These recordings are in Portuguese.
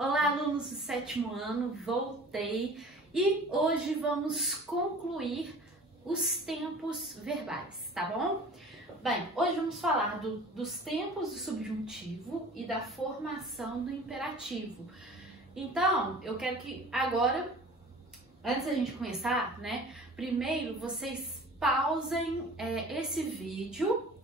Olá, alunos do 7º ano, voltei e hoje vamos concluir os tempos verbais, tá bom? Bem, hoje vamos falar dos tempos do subjuntivo e da formação do imperativo. Então, eu quero que agora, antes da gente começar, né, primeiro vocês pausem esse vídeo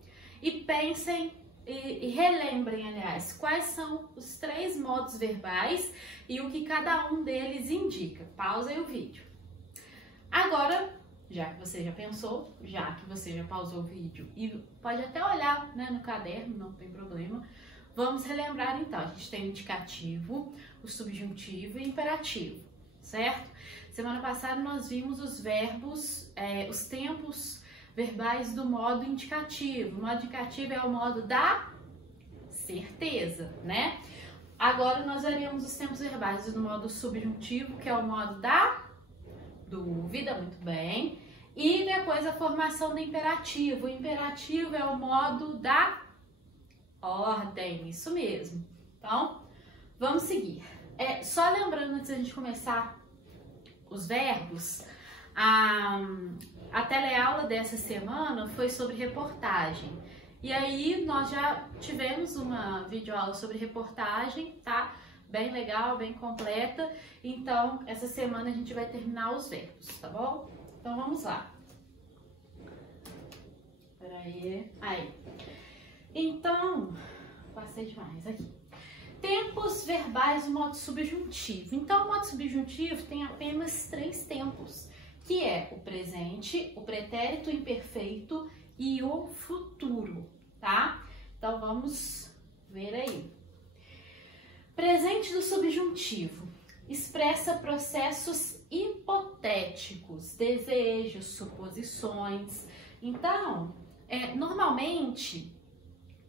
e pensem e relembrem, aliás, quais são os 3 modos verbais e o que cada um deles indica. Pausem o vídeo. Agora, já que você já pensou, já que você já pausou o vídeo e pode até olhar, né, no caderno, não tem problema, vamos relembrar então. A gente tem o indicativo, o subjuntivo e o imperativo, certo? Semana passada nós vimos os verbos, os tempos verbais do modo indicativo. O modo indicativo é o modo da certeza, né? Agora nós veremos os tempos verbais do modo subjuntivo, que é o modo da dúvida, muito bem. E depois a formação do imperativo. O imperativo é o modo da ordem, isso mesmo. Então, vamos seguir. Só lembrando, antes da gente começar os verbos, a teleaula dessa semana foi sobre reportagem. E aí nós já tivemos uma videoaula sobre reportagem, tá? Bem legal, bem completa. Então, essa semana a gente vai terminar os verbos, tá bom? Então, vamos lá. Peraí. Aí. Então, passei demais aqui. Tempos verbais do modo subjuntivo. Então, o modo subjuntivo tem apenas 3 tempos, que é o presente, o pretérito imperfeito e o futuro, tá? Então, vamos ver aí. Presente do subjuntivo expressa processos hipotéticos, desejos, suposições. Então, normalmente,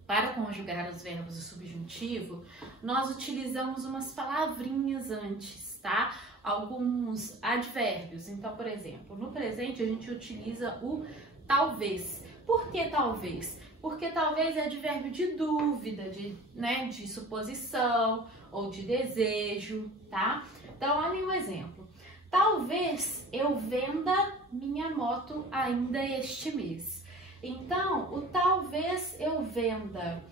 para conjugar os verbos do subjuntivo, nós utilizamos umas palavrinhas antes, tá? Alguns advérbios. Então, por exemplo, no presente a gente utiliza o talvez. Por que talvez? Porque talvez é advérbio de dúvida, de suposição ou de desejo, tá? Então, olha um exemplo. Talvez eu venda minha moto ainda este mês. Então, o talvez eu venda.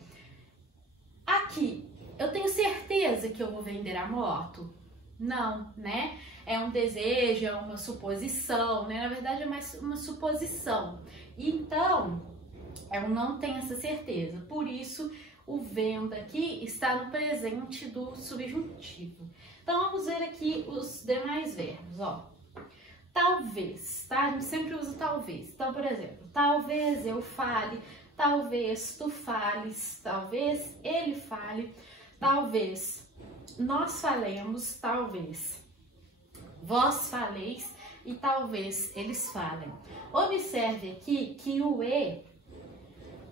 Aqui, eu tenho certeza que eu vou vender a moto? Não, né? É um desejo, é uma suposição, né? Na verdade, é mais uma suposição. Então, eu não tenho essa certeza. Por isso, o venda aqui está no presente do subjuntivo. Então, vamos ver aqui os demais verbos, ó. Talvez, tá? A gente sempre usa talvez. Então, por exemplo, talvez eu fale, talvez tu fales, talvez ele fale, talvez nós falemos, talvez vós faleis e talvez eles falem. Observe aqui que o e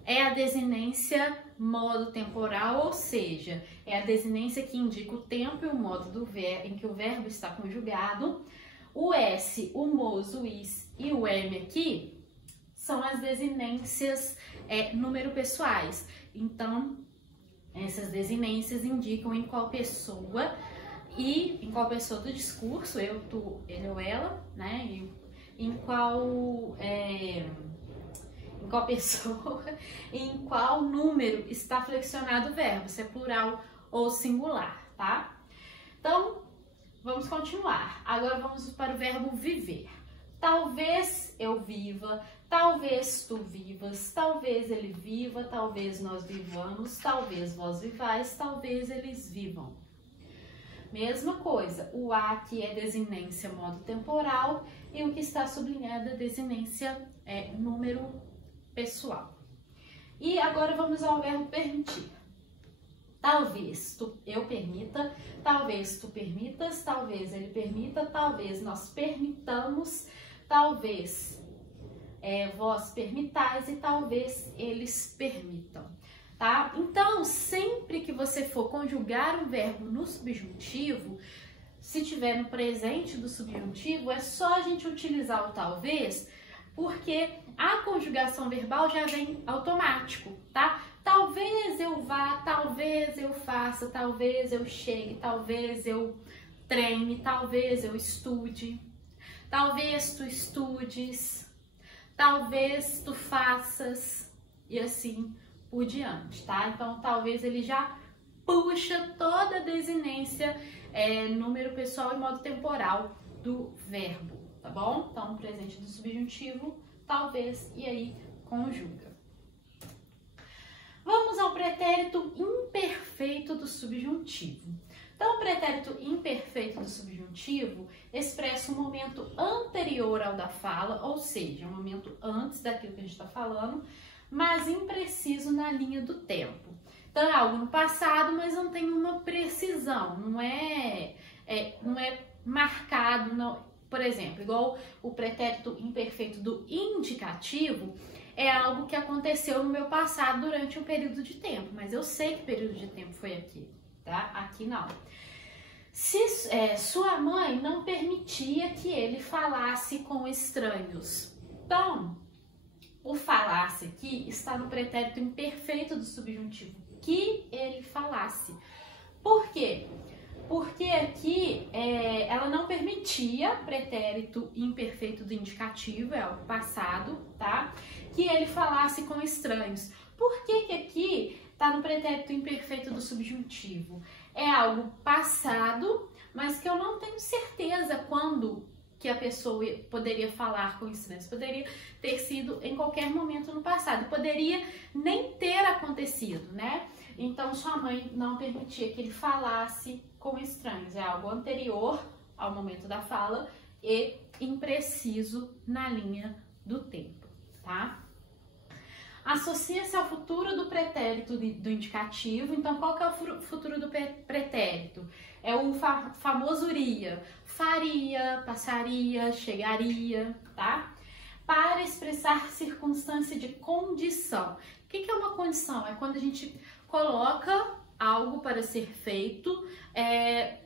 é a desinência modo temporal, ou seja, é a desinência que indica o tempo e o modo em que o verbo está conjugado. O S, o mos, o is e o M aqui são as desinências número pessoais. Então, essas desinências indicam em qual pessoa e em qual pessoa do discurso, eu, tu, ele ou ela, né? E em qual pessoa, em qual número está flexionado o verbo, se é plural ou singular, tá? Então, vamos continuar. Agora vamos para o verbo viver. Talvez eu viva, talvez tu vivas, talvez ele viva, talvez nós vivamos, talvez vós vivais, talvez eles vivam. Mesma coisa, o a aqui é desinência modo temporal e o que está sublinhado é desinência número pessoal. E agora vamos ao verbo permitir. Talvez eu permita, talvez tu permitas, talvez ele permita, talvez nós permitamos, talvez vós permitais e talvez eles permitam, tá? Então, sempre que você for conjugar um verbo no subjuntivo, se tiver no presente do subjuntivo, é só a gente utilizar o talvez, porque a conjugação verbal já vem automático, tá? Talvez eu vá, talvez eu faça, talvez eu chegue, talvez eu treine, talvez eu estude, talvez tu estudes, talvez tu faças e assim por diante, tá? Então, talvez ele já puxa toda a desinência, número pessoal e modo temporal do verbo, tá bom? Então, presente do subjuntivo, talvez, e aí conjuga. Vamos ao pretérito imperfeito do subjuntivo. Então, o pretérito imperfeito do subjuntivo expressa um momento anterior ao da fala, ou seja, um momento antes daquilo que a gente está falando, mas impreciso na linha do tempo. Então, é algo no passado, mas não tem uma precisão, não é marcado, não. Por exemplo, igual o pretérito imperfeito do indicativo, é algo que aconteceu no meu passado durante um período de tempo, mas eu sei que período de tempo foi aqui, tá? Aqui não. Se sua mãe não permitia que ele falasse com estranhos. Então, o falasse aqui está no pretérito imperfeito do subjuntivo, que ele falasse. Por quê? Porque aqui ela não permitia, pretérito imperfeito do indicativo, é o passado, tá? Que ele falasse com estranhos. Por que que aqui tá no pretérito imperfeito do subjuntivo? É algo passado, mas que eu não tenho certeza quando que a pessoa poderia falar com estranhos. Poderia ter sido em qualquer momento no passado, poderia nem ter acontecido, né? Então, sua mãe não permitia que ele falasse com estranhos. É algo anterior ao momento da fala e impreciso na linha do tempo, tá? Associa-se ao futuro do pretérito do indicativo. Então, qual que é o futuro do pretérito? É o famoso iria. Faria, passaria, chegaria, tá? Para expressar circunstância de condição. O que é uma condição? É quando a gente coloca algo para ser feito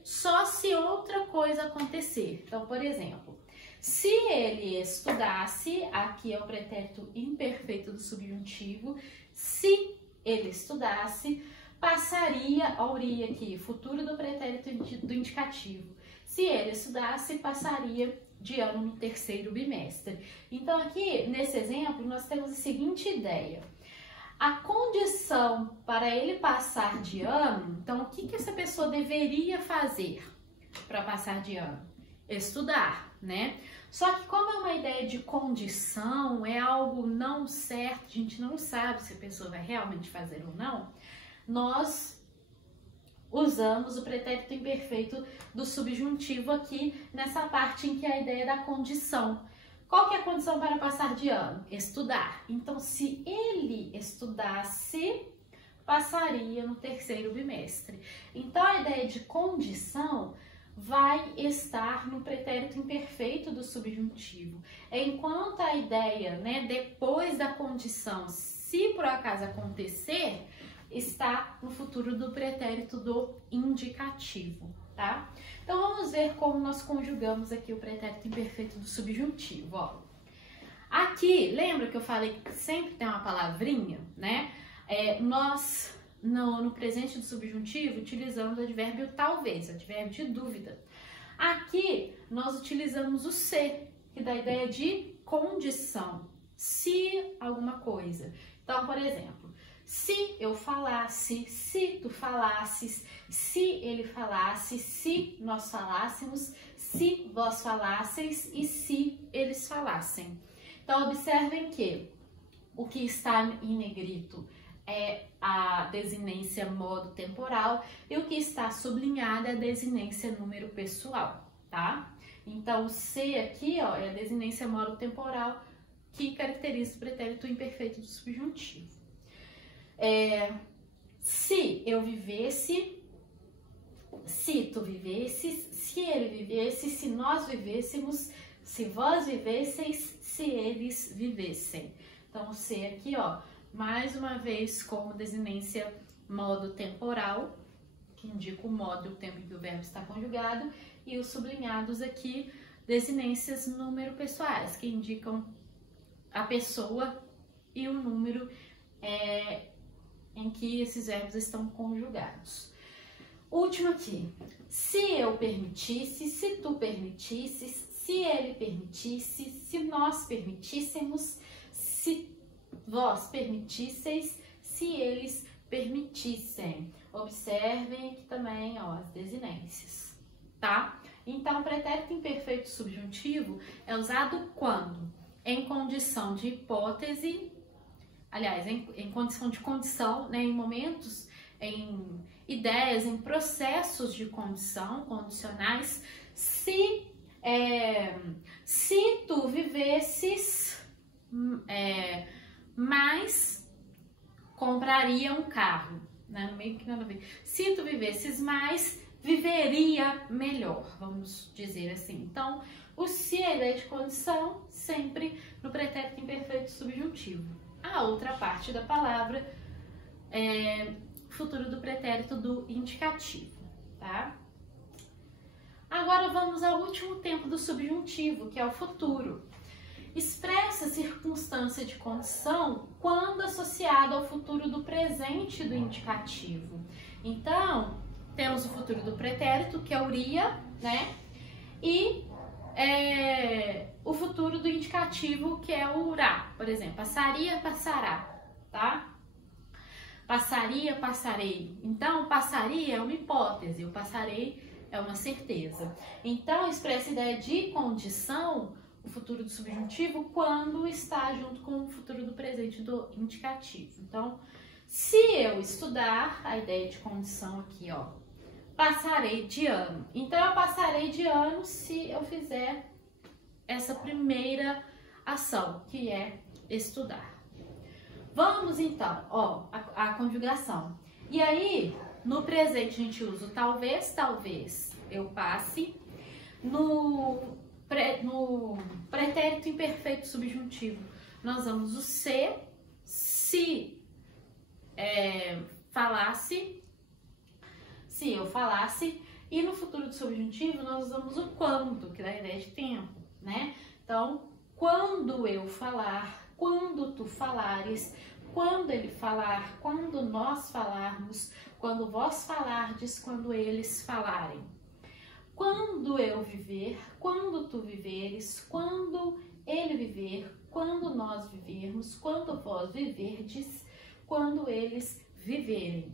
só se outra coisa acontecer. Então, por exemplo, se ele estudasse, aqui é o pretérito imperfeito do subjuntivo, se ele estudasse, passaria, auria aqui, futuro do pretérito do indicativo. Se ele estudasse, passaria de ano no terceiro bimestre. Então, aqui, nesse exemplo, nós temos a seguinte ideia. A condição para ele passar de ano, então, o que essa pessoa deveria fazer para passar de ano? Estudar, né? Só que como é uma ideia de condição, é algo não certo, a gente não sabe se a pessoa vai realmente fazer ou não, nós usamos o pretérito imperfeito do subjuntivo aqui nessa parte em que é a ideia da condição. Qual que é a condição para passar de ano? Estudar. Então, se ele estudasse, passaria no terceiro bimestre. Então, a ideia de condição vai estar no pretérito imperfeito do subjuntivo. Enquanto a ideia, né, depois da condição, se por acaso acontecer, está no futuro do pretérito do indicativo, tá? Então, vamos ver como nós conjugamos aqui o pretérito imperfeito do subjuntivo, ó. Aqui, lembra que eu falei que sempre tem uma palavrinha, né? Nós, no presente do subjuntivo, utilizamos o advérbio talvez, advérbio de dúvida. Aqui, nós utilizamos o se, que dá a ideia de condição, se alguma coisa. Então, por exemplo, se eu falasse, se tu falasses, se ele falasse, se nós falássemos, se vós falasseis e se eles falassem. Então, observem que o que está em negrito é a desinência modo temporal e o que está sublinhado é a desinência número pessoal, tá? Então, o se aqui, ó, é a desinência modo temporal que caracteriza o pretérito imperfeito do subjuntivo. Se eu vivesse, se tu vivesses, se ele vivesse, se nós vivêssemos, se vós vivesseis, se eles vivessem. Então, o se aqui, ó, mais uma vez como desinência modo temporal, que indica o modo e o tempo em que o verbo está conjugado, e os sublinhados aqui, desinências número pessoais, que indicam a pessoa e o número em que esses verbos estão conjugados. Último aqui. Se eu permitisse, se tu permitisses, se ele permitisse, se nós permitíssemos, se vós permitisseis, se eles permitissem. Observem aqui também, ó, as desinências, tá? Então, o pretérito imperfeito subjuntivo é usado quando? Em condição de hipótese, aliás, em condição de condição, né, em momentos, em ideias, em processos de condição, condicionais, se tu vivesses mais, compraria um carro, né, no meio que nada a ver. Se tu vivesses mais, viveria melhor, vamos dizer assim. Então, o se é a ideia de condição, sempre no pretérito imperfeito subjuntivo. A outra parte da palavra é futuro do pretérito do indicativo, tá? Agora vamos ao último tempo do subjuntivo, que é o futuro. Expressa circunstância de condição quando associada ao futuro do presente do indicativo. Então, temos o futuro do pretérito, que é o iria, né? E o futuro do indicativo, que é o irá. Por exemplo, passaria, passará, tá? Passaria, passarei. Então, passaria é uma hipótese, o passarei é uma certeza. Então, expressa a ideia de condição, o futuro do subjuntivo, quando está junto com o futuro do presente do indicativo. Então, se eu estudar, a ideia de condição aqui, ó, passarei de ano. Então, eu passarei de ano se eu fizer essa primeira ação, que é estudar. Vamos então, ó, a conjugação. E aí, no presente a gente usa o talvez, talvez eu passe. No pretérito imperfeito subjuntivo, nós vamos o se falasse, se eu falasse. E no futuro do subjuntivo, nós usamos o quando, que dá a ideia de tempo, né? Então, quando eu falar, quando tu falares, quando ele falar, quando nós falarmos, quando vós falardes, quando eles falarem. Quando eu viver, quando tu viveres, quando ele viver, quando nós vivermos, quando vós viverdes, quando eles viverem.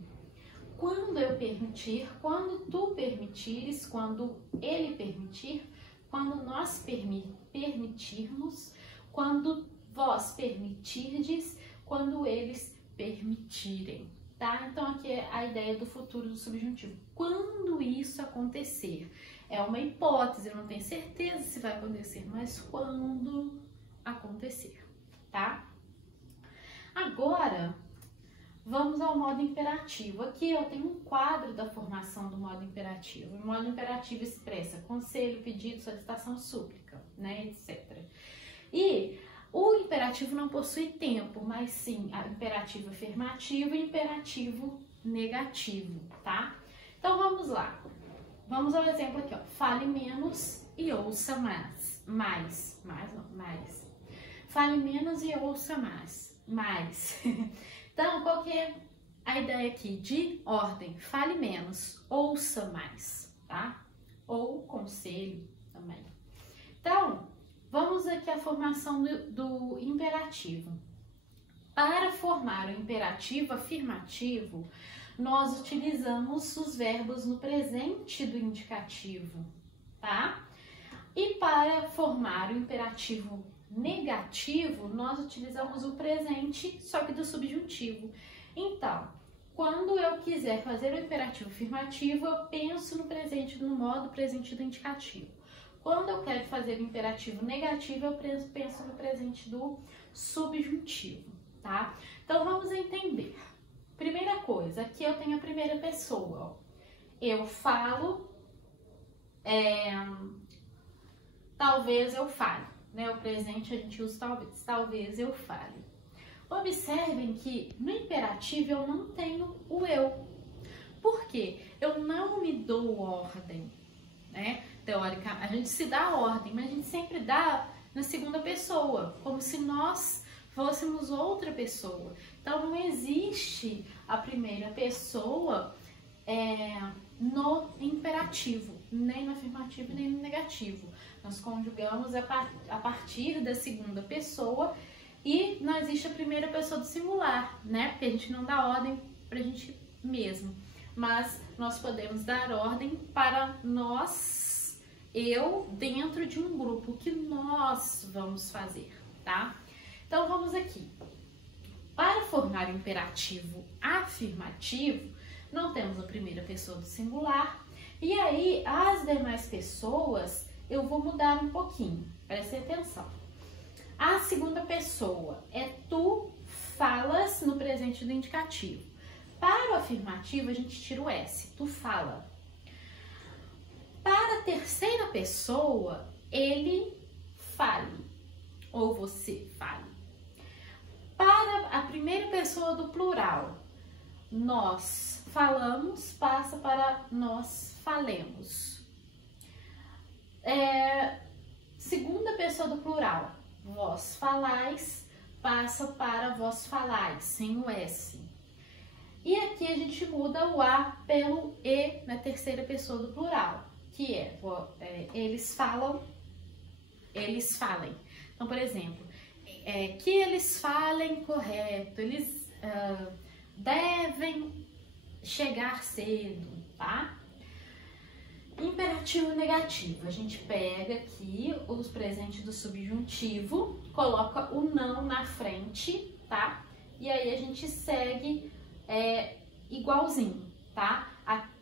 Quando eu permitir, quando tu permitires, quando ele permitir, quando nós permitirmos, quando vós permitirdes, quando eles permitirem, tá? Então, aqui é a ideia do futuro do subjuntivo. Quando isso acontecer, é uma hipótese, eu não tenho certeza se vai acontecer, mas quando acontecer, tá? Agora, vamos ao modo imperativo. Aqui eu tenho um quadro da formação do modo imperativo. O modo imperativo expressa conselho, pedido, solicitação, súplica, né, etc. E o imperativo não possui tempo, mas sim a imperativo afirmativo e imperativo negativo, tá? Então vamos lá. Vamos ao exemplo aqui, ó. Fale menos e ouça mais. Mais. Fale menos e ouça mais. Então, qual que é a ideia aqui? De ordem. Fale menos, ouça mais, tá? Ou conselho também. Então, vamos aqui à formação do imperativo. Para formar o imperativo afirmativo, nós utilizamos os verbos no presente do indicativo, tá? E para formar o imperativo negativo, nós utilizamos o presente, só que do subjuntivo. Então, quando eu quiser fazer o imperativo afirmativo, eu penso no presente, no modo presente do indicativo. Quando eu quero fazer o imperativo negativo, eu penso no presente do subjuntivo, tá? Então, vamos entender. Primeira coisa, aqui eu tenho a primeira pessoa, ó. Eu falo, talvez eu fale, né? O presente a gente usa talvez eu fale. Observem que no imperativo eu não tenho o eu. Por quê? Eu não me dou ordem, né? Teoricamente, a gente se dá ordem, mas a gente sempre dá na segunda pessoa, como se nós fôssemos outra pessoa. Então, não existe a primeira pessoa no imperativo, nem no afirmativo nem no negativo. Nós conjugamos a partir da segunda pessoa e não existe a primeira pessoa do singular, né? Porque a gente não dá ordem pra gente mesmo, mas nós podemos dar ordem para nós, eu, dentro de um grupo que nós vamos fazer, tá? Então vamos aqui. Para formar o imperativo afirmativo, não temos a primeira pessoa do singular, e aí as demais pessoas eu vou mudar um pouquinho, prestem atenção. A segunda pessoa é tu falas no presente do indicativo. Para o afirmativo a gente tira o S, tu fala. Para a terceira pessoa, ele fale, ou você fale. Para a primeira pessoa do plural, nós falamos, passa para nós falemos. Segunda pessoa do plural, vós falais, passa para vós falais, sem o S. E aqui a gente muda o A pelo E na terceira pessoa do plural, que eles falam, eles falem. Então, por exemplo, que eles falem correto, eles devem chegar cedo, tá? Imperativo negativo, a gente pega aqui os presentes do subjuntivo, coloca o não na frente, tá? E aí a gente segue igualzinho, tá?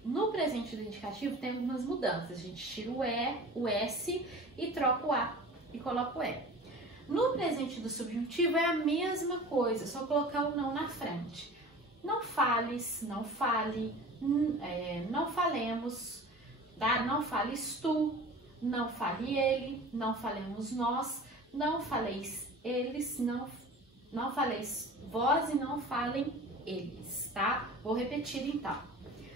No presente do indicativo tem algumas mudanças, a gente tira o E, o S e troca o A e coloca o E. No presente do subjuntivo é a mesma coisa, só colocar o não na frente. Não fales, não fale, não falemos, tá? Não fales tu, não fale ele, não falemos nós, não faleis eles, não faleis vós e não falem eles, tá? Vou repetir então.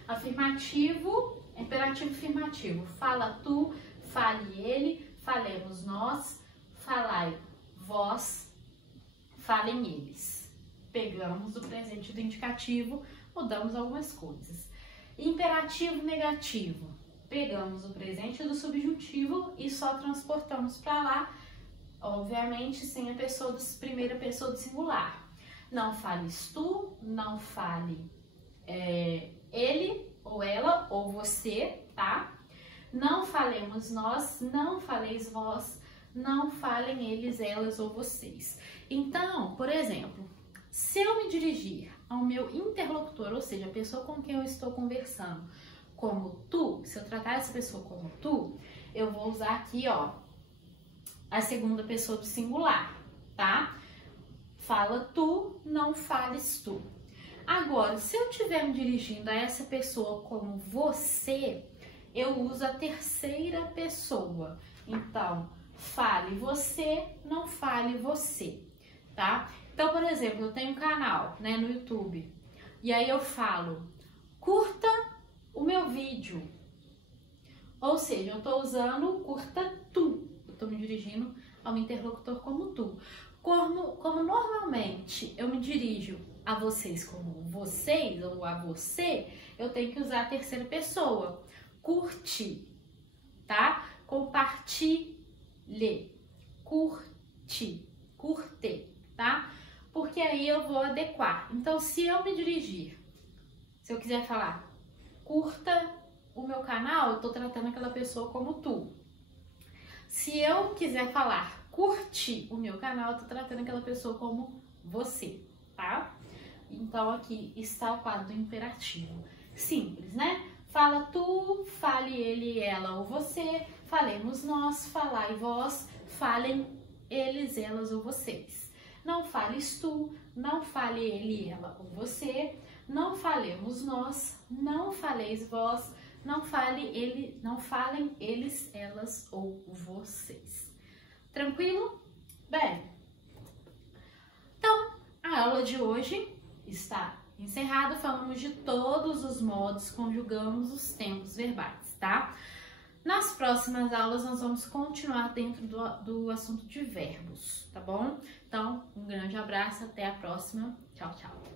Afirmativo, imperativo afirmativo. Fala tu, fale ele, falemos nós, falai vós, falem eles. Pegamos o presente do indicativo, mudamos algumas coisas. Imperativo negativo. Pegamos o presente do subjuntivo e só transportamos para lá, obviamente sem a primeira pessoa do singular. Não fales tu, não fale ele ou ela ou você, tá? Não falemos nós, não faleis vós, não falem eles, elas ou vocês. Então, por exemplo, se eu me dirigir ao meu interlocutor, ou seja, a pessoa com quem eu estou conversando, como tu, se eu tratar essa pessoa como tu, eu vou usar aqui, ó, a segunda pessoa do singular, tá? Fala tu, não fales tu. Agora, se eu estiver me dirigindo a essa pessoa como você, eu uso a terceira pessoa. Então, fale você, não fale você, tá? Então, por exemplo, eu tenho um canal, né, no YouTube, e aí eu falo, curta o meu vídeo. Ou seja, eu tô usando curta tu. Eu tô me dirigindo ao interlocutor como tu. Como normalmente eu me dirijo a vocês como vocês ou a você, eu tenho que usar a terceira pessoa. Curte, tá? Compartilhe. Curte. Curte, tá? Porque aí eu vou adequar. Então, se eu me dirigir, se eu quiser falar, curta o meu canal, eu tô tratando aquela pessoa como tu. Se eu quiser falar, curte o meu canal, eu tô tratando aquela pessoa como você, tá? Então, aqui está o quadro do imperativo. Simples, né? Fala tu, fale ele, ela ou você, falemos nós, falai vós, falem eles, elas ou vocês. Não fales tu, não fale ele, ela ou você, não falemos nós, não faleis vós, não falem eles, elas ou vocês. Tranquilo? Bem, então a aula de hoje está encerrada. Falamos de todos os modos, conjugamos os tempos verbais, tá? Nas próximas aulas nós vamos continuar dentro do assunto de verbos, tá bom? Então, um grande abraço, até a próxima. Tchau, tchau.